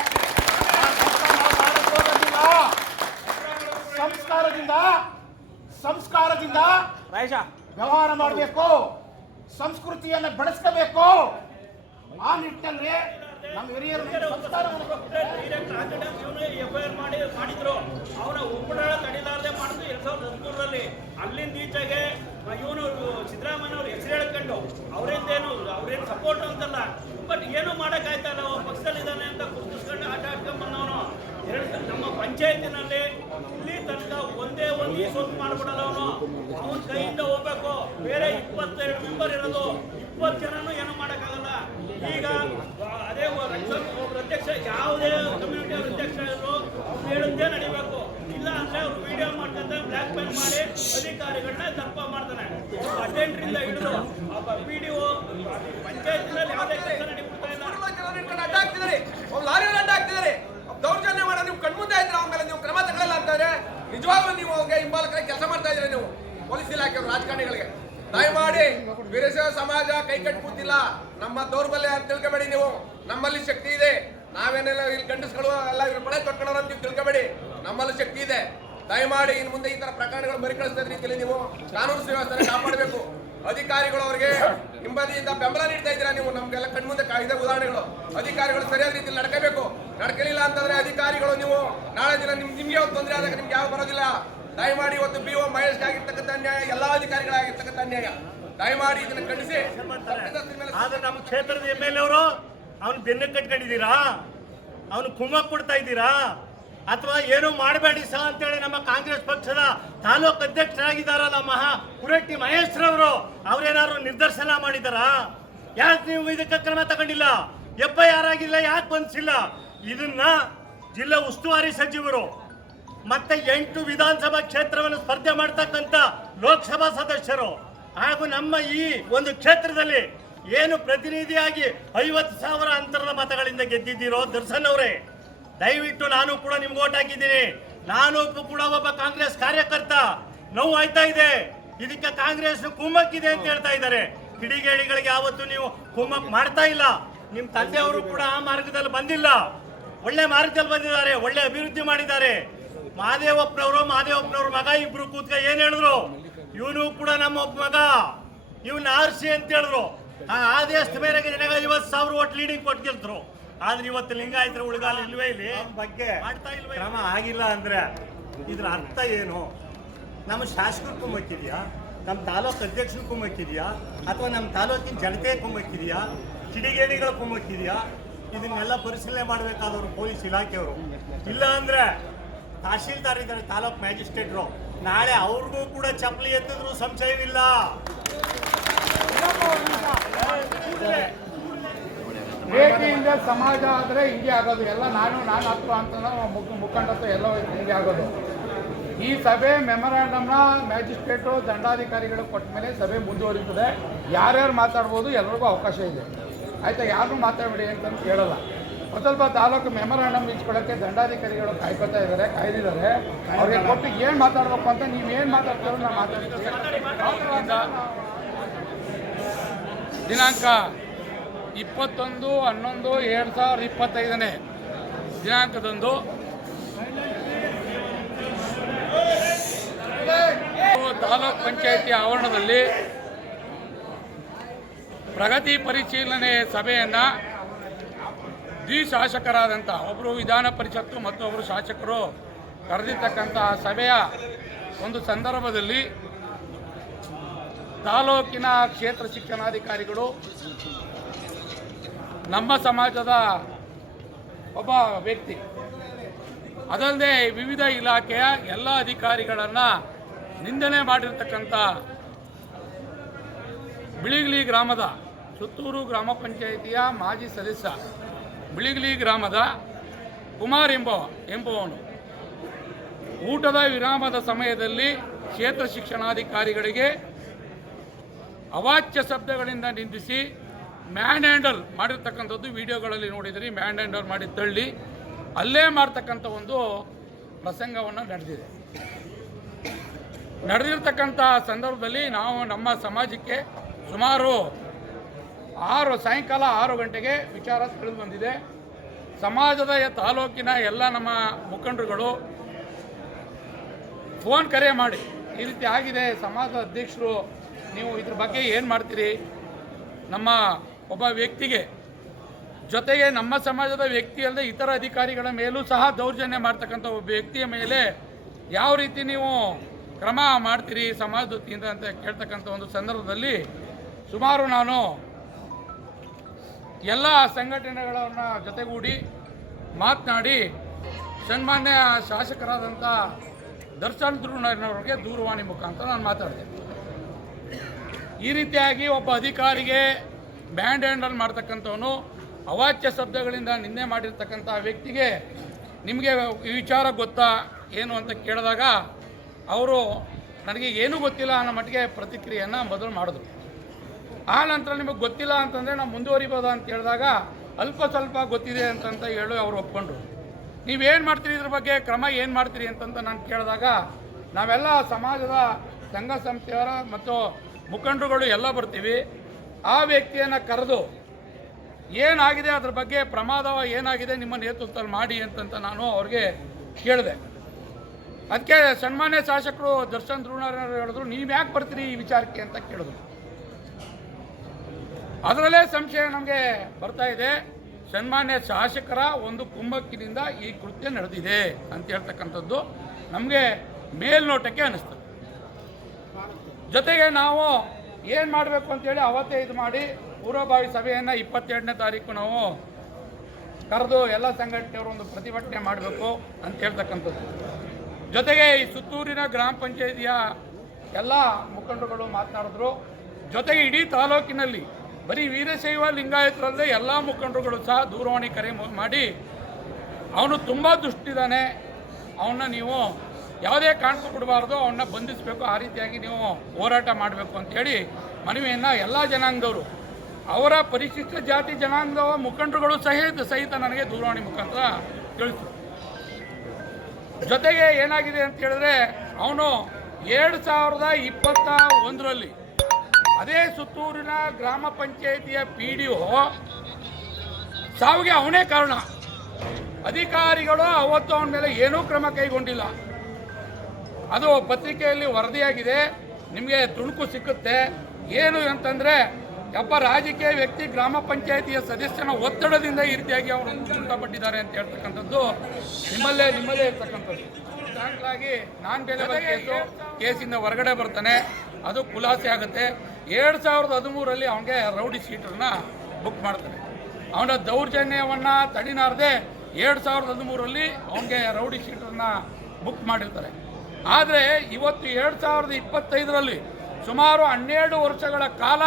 ಸಂಸ್ಕಾರದಿಂದ ಸಂಸ್ಕಾರದಿಂದ ವ್ಯವಹಾರ ಮಾಡಬೇಕು. ಸಂಸ್ಕೃತಿಯನ್ನ ಬೆಳೆಸ್ಕೋಬೇಕು. ಆ ನಿಟ್ಟಿನಲ್ಲಿ ನಮ್ಮ ಹಿರಿಯರು ಮಾಡಿದ್ರು. ಅವರ ಉಪಟಳ ತಡಿಲಾರದೆ ಮಾಡಿದ್ರು ಎರಡ್ ಸಾವಿರದ ಹದಿಮೂರರಲ್ಲಿ. ಅಲ್ಲಿಂದ ಈಚೆಗೆ ಇವನು ಸಿದ್ದರಾಮಯ್ಯ ಅವ್ರು ಹೆಸರು ಹೇಳ್ಕೊಂಡು ಅವರಿಂದೇನು, ಅವ್ರೇನು ಸಪೋರ್ಟ್ ಅಂತಲ್ಲ. ಬಟ್ ಏನು ಮಾಡೋಕ್ಕಾಯ್ತಲ್ಲ ಪಕ್ಷದಲ್ಲಿ ಇದ್ದಾನೆ ಅಂತ ಕುರ್ತಿಸ್ಕೊಂಡು ಆಟ ಆಡ್ಕೊಂಡ್ಬಂದವನು ಎರಡು ನಮ್ಮ ಪಂಚಾಯತಿನಲ್ಲಿ ಇಲ್ಲಿ ತನಕ ಒಂದೇ ಒಂದು ಸೊತ್ತು ಮಾಡ್ಬಿಡಲ್ಲ ಅವನು. ಅವನ ಕೈಯಿಂದ ಹೋಗ್ಬೇಕು. ಬೇರೆ ಇಪ್ಪತ್ತೆರಡು ಮೆಂಬರ್ ಇರೋದು. ಇಪ್ಪತ್ತು ಜನನು ಏನು ಮಾಡೋಕ್ಕಾಗಲ್ಲ. ಈಗ ಅದೇ ಪ್ರತ್ಯಕ್ಷ, ಯಾವುದೇ ಕಮ್ಯುನಿಟಿ ಅಧ್ಯಕ್ಷ ಇದ್ರು ಹೇಳುತ್ತೆ ನಡಿಬೇಕು. ಇಲ್ಲ ಅಂದ್ರೆ ಅವ್ರು ವಿಡಿಯೋ ಮಾಡ್ಕೊಂತ ಬ್ಲಾಕ್ ಮೇಲ್ ಮಾಡಿ ಅಧಿಕಾರಿಗಳನ್ನ ತಪ್ಪ ಮಾಡ್ತಾನೆ. ಅಟೆಂಡ್ರಿಂದ ಹಿಡಿದು ಪಿ ಡಿ ಒ ಪಂಚಾಯತ್ನಲ್ಲಿ ಯಾವುದೇ ಕೆಲಸ ಇಲ್ಲ. ಅಡ್ಡ ಹಾಕ್ತಿದ್ದಾರೆ. ದೌರ್ಜನ್ಯ ಮಾಡೋ ನೀವು ಕಣ್ಮುಂದೆ ಇದ್ರೆ ಅವ್ನ ಮೇಲೆ ನೀವು ಕ್ರಮ ತಗೊಳ್ಳಲ್ಲ ಅಂತಾರೆ ನಿಜವಾಗ್ಲೂ ನೀವು ಅವ್ರಿಗೆ ಹಿಂಬಾಲಕರ ಕೆಲಸ ಮಾಡ್ತಾ ಇದ್ದೀರಾ ನೀವು. ಪೊಲೀಸ್ ಇಲಾಖೆ ರಾಜಕಾರಣಿಗಳಿಗೆ. ದಯಮಾಡಿ ವಿರಸ ಸಮಾಜ ಕೈ ಕಟ್ಟಿ ಕೂತಿಲ್ಲ. ನಮ್ಮ ದೌರ್ಬಲ್ಯ ಅಂತ ತಿಳ್ಕೊಬೇಡಿ ನೀವು. ನಮ್ಮಲ್ಲಿ ಶಕ್ತಿ ಇದೆ. ನಾವೇನೆಲ್ಲ ಇಲ್ಲಿ ಗಂಡಸ್ಗಳು ಎಲ್ಲ ಇವ್ರ ಪಡೆ ತೊಟ್ಕೊಳ್ಳೋರು ಅಂತ ನೀವು ತಿಳ್ಕೊಬೇಡಿ. ನಮ್ಮಲ್ಲಿ ಶಕ್ತಿ ಇದೆ. ದಯಮಾಡಿ ಇನ್ನು ಮುಂದೆ ಈ ತರ ಪ್ರಕರಣಗಳು ಮರುಕಳಿಸ್ತಾ ಇದ್ದ ರೀತಿಯಲ್ಲಿ ನೀವು ಕಾನೂನು ಸುವ್ಯವಸ್ಥೆ ಕಾಪಾಡಬೇಕು. ಅಧಿಕಾರಿಗಳು ಅವರಿಗೆ ಹಿಂಬದಿಯಿಂದ ಬೆಂಬಲ ನೀಡ್ತಾ ಇದ್ದೀರಾ ನೀವು? ನಮ್ಗೆಲ್ಲ ಕಣ್ಮುಂದೆ ಮುಂದೆ ಇದೆ ಉದಾಹರಣೆಗಳು. ಅಧಿಕಾರಿಗಳು ಸರಿಯಾದ ರೀತಿಯಲ್ಲಿ ನಡ್ಕೋಬೇಕು. ನಡ್ಕಲಿಲ್ಲ ಅಂತಂದ್ರೆ ಅಧಿಕಾರಿಗಳು ನೀವು ನಾಳೆ ದಿನ ನಿಮ್ ನಿಮ್ಗೆ ಒಂದು ತೊಂದರೆ ಆದಾಗ ನಿಮ್ಗೆ ಯಾವ ಬರೋದಿಲ್ಲ. ದಯಮಾಡಿ ಇವತ್ತು ಬಿ ಓ ಮಹೇಶ್ ಆಗಿರ್ತಕ್ಕಂಥ ಅನ್ಯಾಯ, ಎಲ್ಲಾ ಅಧಿಕಾರಿಗಳಾಗಿರ್ತಕ್ಕಂಥ ಅನ್ಯಾಯ. ದಯಮಾಡಿ ಇದನ್ನ ಖಂಡಿಸಿ. ಆದ್ರೆ ನಮ್ಮ ಕ್ಷೇತ್ರದ ಎಂ ಎಲ್ ಅವರು, ಅವ್ನು ಬೆನ್ನ ಕಟ್ಕೊಂಡಿದ್ದೀರಾ? ಅವನು ಕುಮ್ಮಕ್ ಕೊಡ್ತಾ ಇದ್ದೀರಾ? ಅಥವಾ ಏನು ಮಾಡಬೇಡಿ ಸಹ ಅಂತೇಳಿ ನಮ್ಮ ಕಾಂಗ್ರೆಸ್ ಪಕ್ಷದ ತಾಲೂಕು ಅಧ್ಯಕ್ಷರಾಗಿದ್ದಾರಲ್ಲ ಮಹಾ ಕುರಟ್ಟಿ ಮಹೇಶ್ರವರು ಅವರೇನಾದ್ರು ನಿರ್ದರ್ಶನ ಮಾಡಿದಾರಾ ಯಾಕೆ ನೀವು ಇದಕ್ಕೆ ಕ್ರಮ ತಗೊಂಡಿಲ್ಲ? ಎಫ್ ಐ ಆಗಿಲ್ಲ, ಯಾಕೆ ಬಂದಿಲ್ಲ? ಇದನ್ನ ಜಿಲ್ಲಾ ಉಸ್ತುವಾರಿ ಸಚಿವರು ಮತ್ತೆ ಎಂಟು ವಿಧಾನಸಭಾ ಕ್ಷೇತ್ರವನ್ನು ಸ್ಪರ್ಧೆ ಮಾಡ್ತಕ್ಕಂಥ ಲೋಕಸಭಾ ಸದಸ್ಯರು ಹಾಗೂ ನಮ್ಮ ಈ ಒಂದು ಕ್ಷೇತ್ರದಲ್ಲಿ ಏನು ಪ್ರತಿನಿಧಿಯಾಗಿ ಐವತ್ತು ಸಾವಿರ ಅಂತರದ ಮತಗಳಿಂದ ಗೆದ್ದಿದ್ದೀರೋ ದರ್ಶನ್ ಅವರೇ ದಯವಿಟ್ಟು ನಾನು ಕೂಡ ನಿಮ್ಗೆ ಓಟ್ ಹಾಕಿದ್ದೀನಿ. ನಾನು ಕೂಡ ಒಬ್ಬ ಕಾಂಗ್ರೆಸ್ ಕಾರ್ಯಕರ್ತ. ನೋವು ಆಯ್ತಾ ಇದೆ? ಇದಕ್ಕೆ ಕಾಂಗ್ರೆಸ್ ಕುಮ್ಮಕ್ಕಿದೆ ಅಂತ ಹೇಳ್ತಾ ಇದ್ದಾರೆ. ಕಿಡಿಗೇಡಿಗಳಿಗೆ ಯಾವತ್ತು ನೀವು ಕುಮ್ಮಕ್ ಮಾಡ್ತಾ ಇಲ್ಲ. ನಿಮ್ಮ ತಂದೆಯವರು ಕೂಡ ಆ ಮಾರ್ಗದಲ್ಲಿ ಬಂದಿಲ್ಲ. ಒಳ್ಳೆ ಮಾರ್ಗದಲ್ಲಿ ಬಂದಿದ್ದಾರೆ, ಒಳ್ಳೆ ಅಭಿವೃದ್ಧಿ ಮಾಡಿದ್ದಾರೆ. ಮಹಾದೇವಪ್ಪನವರು ಮಹಾದೇವಪ್ಪನವ್ರ ಮಗ ಇಬ್ರು ಕೂತ್ಕ ಏನ್ ಹೇಳಿದ್ರು? ಇವನು ಕೂಡ ನಮ್ಮ ಒಬ್ಬ ಮಗ. ಇವನ್ ಆರ್ಸಿ ಅಂತ ಹೇಳಿದ್ರು. ಆ ಆದೇಶದ ಮೇರೆಗೆ ನನಗೆ ಐವತ್ತು ಸಾವಿರ ಓಟ್ ಲೀಡಿಂಗ್ ಕೊಟ್ಟು ಗೆಲ್ತರು. ಆದ್ರೆ ಇವತ್ತು ಲಿಂಗಾಯತರ ಉಳಿಗಾಲ ಇಲ್ವೇ ಇಲ್ಲಿ? ಬಗ್ಗೆ ಮಾಡ್ತಾ ಇಲ್ವೇ ಕ್ರಮ ಆಗಿಲ್ಲ ಅಂದ್ರೆ ಇದ್ರ ಅರ್ಥ ಏನು? ನಮ್ಮ ಶಾಸಕರು ಕುಮ್ಮಕ್ಕಿದೆಯಾ ನಮ್ಮ ತಾಲೂಕು ಅಧ್ಯಕ್ಷರು ಕುಮ್ಮಕ್ಕಿದೆಯಾ ಅಥವಾ ನಮ್ಮ ತಾಲೂಕಿನ ಜನತೆ ಕುಮ್ಮಕ್ಕಿದೆಯಾ ಕಿಡಿಗೇಡಿಗಳ ಕುಮ್ಮಕ್ಕಿದೆಯಾ ಇದನ್ನೆಲ್ಲ ಪರಿಶೀಲನೆ ಮಾಡಬೇಕಾದವರು ಪೊಲೀಸ್ ಇಲಾಖೆಯವರು. ಇಲ್ಲ ಅಂದ್ರೆ ತಹಶೀಲ್ದಾರ್ ಇದ್ದಾರೆ ತಾಲೂಕ್ ಮ್ಯಾಜಿಸ್ಟ್ರೇಟ್ರು. ನಾಳೆ ಅವ್ರಿಗೂ ಕೂಡ ಚಪ್ಪಲಿ ಎತ್ತಿದ್ರು ಸಂಶಯವಿಲ್ಲ. ವೇದಿಯಿಂದ ಸಮಾಜ ಆದರೆ ಹಿಂಗೆ ಆಗೋದು. ಎಲ್ಲ ನಾನು ನಾನು ಹತ್ರ ಅಂತ ಮುಖ ಮುಖಂಡತ್ವ ಎಲ್ಲ ಹಿಂಗೆ ಆಗೋದು. ಈ ಸಭೆ ಮೆಮೊರಾಂಡಮ್ನ ಮ್ಯಾಜಿಸ್ಟ್ರೇಟು ದಂಡಾಧಿಕಾರಿಗಳು ಕೊಟ್ಟ ಮೇಲೆ ಸಭೆ ಮುಂದುವರಿತದೆ. ಯಾರ್ಯಾರು ಮಾತಾಡ್ಬೋದು ಎಲ್ರಿಗೂ ಅವಕಾಶ ಇದೆ. ಆಯಿತಾ ಯಾರನ್ನೂ ಮಾತಾಡಬೇಡಿ ಅಂತಂದು ಕೇಳಲ್ಲ. ಸ್ವಲ್ಪ ತಾಲೂಕು ಮೆಮೊರಾಂಡಮ್ ಇಸ್ಕೊಳ್ಳೋಕ್ಕೆ ದಂಡಾಧಿಕಾರಿಗಳು ಕಾಯ್ಕೋತಾ ಇದ್ದಾರೆ ಕಾಯ್ದಿದ್ದಾರೆ. ಅವ್ರಿಗೆ ಕೊಟ್ಟು ಏನು ಮಾತಾಡ್ಬೇಕು ಅಂತ ನೀವು ಏನು ಮಾತಾಡ್ತೀರೋ ನಾನು ಮಾತಾಡ್ತೀನಿ ದಿನಾಂಕ. ಇಪ್ಪತ್ತೊಂದು, ಹನ್ನೊಂದು, ಎರಡು ಸಾವಿರದ ಇಪ್ಪತ್ತೈದನೇ ದಿನಾಂಕದಂದು ತಾಲೂಕ್ ಪಂಚಾಯಿತಿ ಆವರಣದಲ್ಲಿ ಪ್ರಗತಿ ಪರಿಶೀಲನೆ ಸಭೆಯನ್ನು ದ್ವಿ ಶಾಸಕರಾದಂಥ ಒಬ್ಬರು ವಿಧಾನ ಪರಿಷತ್ತು ಮತ್ತು ಒಬ್ಬರು ಶಾಸಕರು ಕರೆದಿರ್ತಕ್ಕಂಥ ಸಭೆಯ ಒಂದು ಸಂದರ್ಭದಲ್ಲಿ ತಾಲೂಕಿನ ಕ್ಷೇತ್ರ ಶಿಕ್ಷಣಾಧಿಕಾರಿಗಳು ನಮ್ಮ ಸಮಾಜದ ಒಬ್ಬ ವ್ಯಕ್ತಿ. ಅದಲ್ಲದೆ ವಿವಿಧ ಇಲಾಖೆಯ ಎಲ್ಲ ಅಧಿಕಾರಿಗಳನ್ನು ನಿಂದನೆ ಮಾಡಿರ್ತಕ್ಕಂಥ ಬಿಳಿಗಿಲಿ ಗ್ರಾಮದ ಸುತ್ತೂರು ಗ್ರಾಮ ಪಂಚಾಯಿತಿಯ ಮಾಜಿ ಸದಸ್ಯ ಬಿಳಿಗಿಲಿ ಗ್ರಾಮದ ಕುಮಾರ್ ಎಂಬ ಎಂಬುವನು. ಊಟದ ವಿರಾಮದ ಸಮಯದಲ್ಲಿ ಕ್ಷೇತ್ರ ಶಿಕ್ಷಣಾಧಿಕಾರಿಗಳಿಗೆ ಅವಾಚ್ಯ ಶಬ್ದಗಳಿಂದ ನಿಂದಿಸಿ ಮ್ಯಾನ್ ಹ್ಯಾಂಡಲ್ ಮಾಡಿರ್ತಕ್ಕಂಥದ್ದು ವಿಡಿಯೋಗಳಲ್ಲಿ ನೋಡಿದ್ರಿ ಮ್ಯಾನ್ ಹ್ಯಾಂಡಲ್ ಮಾಡಿ ತಳ್ಳಿ, ಅಲ್ಲೇ ಮಾಡ್ತಕ್ಕಂಥ ಒಂದು ಪ್ರಸಂಗವನ್ನು ನಡೆದಿದೆ. ನಡೆದಿರ್ತಕ್ಕಂಥ ಸಂದರ್ಭದಲ್ಲಿ ನಾವು ನಮ್ಮ ಸಮಾಜಕ್ಕೆ ಸುಮಾರು ಆರು, ಸಾಯಂಕಾಲ ಆರು ಗಂಟೆಗೆ ವಿಚಾರ ತಿಳಿದು ಬಂದಿದೆ. ಸಮಾಜದ ತಾಲೂಕಿನ ಎಲ್ಲ ನಮ್ಮ ಮುಖಂಡರುಗಳು ಫೋನ್ ಕರೆ ಮಾಡಿ, ಈ ರೀತಿ ಆಗಿದೆ, ಸಮಾಜದ ಅಧ್ಯಕ್ಷರು ನೀವು ಇದ್ರ ಬಗ್ಗೆ ಏನು ಮಾಡ್ತೀರಿ? ನಮ್ಮ ಒಬ್ಬ ವ್ಯಕ್ತಿಗೆ ಜೊತೆಗೆ ನಮ್ಮ ಸಮಾಜದ ವ್ಯಕ್ತಿ ಅಲ್ಲದೆ ಇತರ ಅಧಿಕಾರಿಗಳ ಮೇಲೂ ಸಹ ದೌರ್ಜನ್ಯ ಮಾಡ್ತಕ್ಕಂಥ ಒಬ್ಬ ವ್ಯಕ್ತಿಯ ಮೇಲೆ ಯಾವ ರೀತಿ ನೀವು ಕ್ರಮ ಮಾಡ್ತೀರಿ ಸಮಾಜದ ವತಿಯಿಂದ ಅಂತ ಕೇಳ್ತಕ್ಕಂಥ ಒಂದು ಸಂದರ್ಭದಲ್ಲಿ ಸುಮಾರು ನಾನು ಎಲ್ಲ ಸಂಘಟನೆಗಳನ್ನ ಜೊತೆಗೂಡಿ ಮಾತನಾಡಿ ಸನ್ಮಾನ್ಯ ಶಾಸಕರಾದಂಥ ದರ್ಶನ್ ಧ್ರುವನವ್ರಿಗೆ ದೂರವಾಣಿ ಮುಖಾಂತರ ನಾನು ಮಾತಾಡಿದೆ ಈ ರೀತಿಯಾಗಿ ಒಬ್ಬ ಅಧಿಕಾರಿಗೆ ಬ್ಯಾಂಡ್ ಹ್ಯಾಂಡಲ್ ಮಾಡ್ತಕ್ಕಂಥವನು ಅವಾಚ್ಯ ಶಬ್ದಗಳಿಂದ ನಿಂದೆ ಮಾಡಿರ್ತಕ್ಕಂಥ ವ್ಯಕ್ತಿಗೆ ನಿಮಗೆ ಈ ವಿಚಾರ ಗೊತ್ತಾ, ಏನು ಅಂತ ಕೇಳಿದಾಗ ಅವರು ನನಗೆ ಏನೂ ಗೊತ್ತಿಲ್ಲ ಅನ್ನೋ ಮಟ್ಟಿಗೆ ಪ್ರತಿಕ್ರಿಯೆಯನ್ನು ಮೊದಲು ಮಾಡಿದ್ರು. ಆ ನಂತರ ನಿಮಗೆ ಗೊತ್ತಿಲ್ಲ ಅಂತಂದರೆ ನಾವು ಮುಂದುವರಿಬೋದಾ ಅಂತ ಹೇಳಿದಾಗ ಅಲ್ಪ ಸ್ವಲ್ಪ ಗೊತ್ತಿದೆ ಅಂತಂತ ಹೇಳಿ ಅವರು ಒಪ್ಕೊಂಡ್ರು. ನೀವೇನು ಮಾಡ್ತೀರಿ ಇದ್ರ ಬಗ್ಗೆ, ಕ್ರಮ ಏನು ಮಾಡ್ತೀರಿ ಅಂತಂತ ನಾನು ಕೇಳಿದಾಗ ನಾವೆಲ್ಲ ಸಮಾಜದ ಸಂಘ ಸಂಸ್ಥೆಯವರ ಮತ್ತು ಮುಖಂಡರುಗಳು ಎಲ್ಲ ಬರ್ತೀವಿ. ಆ ವ್ಯಕ್ತಿಯನ್ನು ಕರೆದು ಏನಾಗಿದೆ ಅದ್ರ ಬಗ್ಗೆ ಪ್ರಮಾದ ಏನಾಗಿದೆ ನಿಮ್ಮ ನೇತೃತ್ವದಲ್ಲಿ ಮಾಡಿ ಅಂತಂತ ನಾನು ಅವ್ರಿಗೆ ಕೇಳಿದೆ. ಅದಕ್ಕೆ ಸನ್ಮಾನ್ಯ ಶಾಸಕರು ದರ್ಶನ್ ಧ್ರುವನಾರಾಯಣ ಹೇಳಿದ್ರು, ನೀವು ಯಾಕೆ ಬರ್ತೀರಿ ಈ ವಿಚಾರಕ್ಕೆ? ಅಂತ ಕೇಳಿದ್ರು. ಅದರಲ್ಲೇ ಸಂಶಯ ನಮಗೆ ಬರ್ತಾ ಇದೆ. ಸನ್ಮಾನ್ಯ ಶಾಸಕರ ಒಂದು ಕುಂಭಕ್ಕಿನಿಂದ ಈ ಕೃತ್ಯ ನಡೆದಿದೆ ಅಂತ ಹೇಳ್ತಕ್ಕಂಥದ್ದು ನಮಗೆ ಮೇಲ್ನೋಟಕ್ಕೆ ಅನ್ನಿಸ್ತದೆ ಜೊತೆಗೆ ನಾವು ಏನು ಮಾಡಬೇಕು ಅಂತೇಳಿ ಅವತ್ತೇ ಇದು ಮಾಡಿ ಪೂರ್ವಭಾವಿ ಸಭೆಯನ್ನು ಇಪ್ಪತ್ತೆರಡನೇ ತಾರೀಕು ನಾವು ಕರೆದು ಎಲ್ಲ ಸಂಘಟನೆಯವರು ಒಂದು ಪ್ರತಿಭಟನೆ ಮಾಡಬೇಕು ಅಂತ ಹೇಳ್ತಕ್ಕಂಥದ್ದು. ಜೊತೆಗೆ ಈ ಸುತ್ತೂರಿನ ಗ್ರಾಮ ಪಂಚಾಯಿತಿಯ ಎಲ್ಲ ಮುಖಂಡರುಗಳು ಮಾತನಾಡಿದ್ರು. ಜೊತೆಗೆ ಇಡೀ ತಾಲೂಕಿನಲ್ಲಿ ಬರೀ ವೀರಶೈವ ಲಿಂಗಾಯತರಲ್ಲದೆ ಎಲ್ಲ ಮುಖಂಡರುಗಳು ಸಹ ದೂರವಾಣಿ ಕರೆ ಮಾಡಿ ಅವನು ತುಂಬ ದುಷ್ಟಿದ್ದಾನೆ ಅವನ್ನ ನೀವು ಯಾವುದೇ ಕಾರಣಕ್ಕೂ ಬಿಡಬಾರ್ದು ಅವನ್ನ ಬಂಧಿಸಬೇಕು, ಆ ರೀತಿಯಾಗಿ ನೀವು ಹೋರಾಟ ಮಾಡಬೇಕು ಅಂತೇಳಿ ಮನವಿಯನ್ನು ಎಲ್ಲ ಜನಾಂಗದವರು, ಅವರ ಪರಿಶಿಷ್ಟ ಜಾತಿ ಜನಾಂಗದ ಮುಖಂಡರುಗಳು ಸಹಿತ ಸಹಿತ ನನಗೆ ದೂರವಾಣಿ ಮುಖಾಂತರ ತಿಳಿಸು ಜೊತೆಗೆ ಏನಾಗಿದೆ ಅಂತ ಹೇಳಿದ್ರೆ, ಅವನು ಎರಡು ಸಾವಿರದ ಇಪ್ಪತ್ತ ಒಂದರಲ್ಲಿ ಅದೇ ಸುತ್ತೂರಿನ ಗ್ರಾಮ ಪಂಚಾಯಿತಿಯ ಪಿ ಡಿ ಒ ಸಾವಿಗೆ ಅವನೇ ಕಾರಣ. ಅಧಿಕಾರಿಗಳು ಅವತ್ತು ಅವನ ಮೇಲೆ ಏನೂ ಕ್ರಮ ಕೈಗೊಂಡಿಲ್ಲ. ಅದು ಪತ್ರಿಕೆಯಲ್ಲಿ ವರದಿಯಾಗಿದೆ ನಿಮಗೆ ತುಣುಕು ಸಿಕ್ಕುತ್ತೆ. ಏನು ಅಂತಂದರೆ ಒಬ್ಬ ರಾಜಕೀಯ ವ್ಯಕ್ತಿ ಗ್ರಾಮ ಪಂಚಾಯಿತಿಯ ಸದಸ್ಯನ ಒತ್ತಡದಿಂದ ಈ ರೀತಿಯಾಗಿ ಅವರು ಮೃತಪಟ್ಟಿದ್ದಾರೆ ಅಂತ ಹೇಳ್ತಕ್ಕಂಥದ್ದು ನಿಮ್ಮಲ್ಲೇ ನಿಮ್ಮಲ್ಲೇ ಇರ್ತಕ್ಕಂಥದ್ದು. ಹಾಗಾಗಿ ನಾನ್ ಕೇಸು ಕೇಸಿಂದ ಹೊರಗಡೆ ಬರ್ತಾನೆ. ಅದು ಖುಲಾಸೆ ಆಗುತ್ತೆ. ಎರಡು ಸಾವಿರದ ಹದಿಮೂರರಲ್ಲಿ ಅವನಿಗೆ ರೌಡಿ ಸೀಟರ್ನ ಬುಕ್ ಮಾಡ್ತಾನೆ ಅವನ ದೌರ್ಜನ್ಯವನ್ನು ತಡಿನಾರದೆ ಎರಡು ಸಾವಿರದ ಹದಿಮೂರರಲ್ಲಿ ಅವನಿಗೆ ರೌಡಿ ಸೀಟರ್ನ ಬುಕ್ ಮಾಡಿರ್ತಾರೆ. ಆದರೆ ಇವತ್ತು ಎರಡು ಸಾವಿರದ ಇಪ್ಪತ್ತೈದರಲ್ಲಿ ಸುಮಾರು ಹನ್ನೆರಡು ವರ್ಷಗಳ ಕಾಲ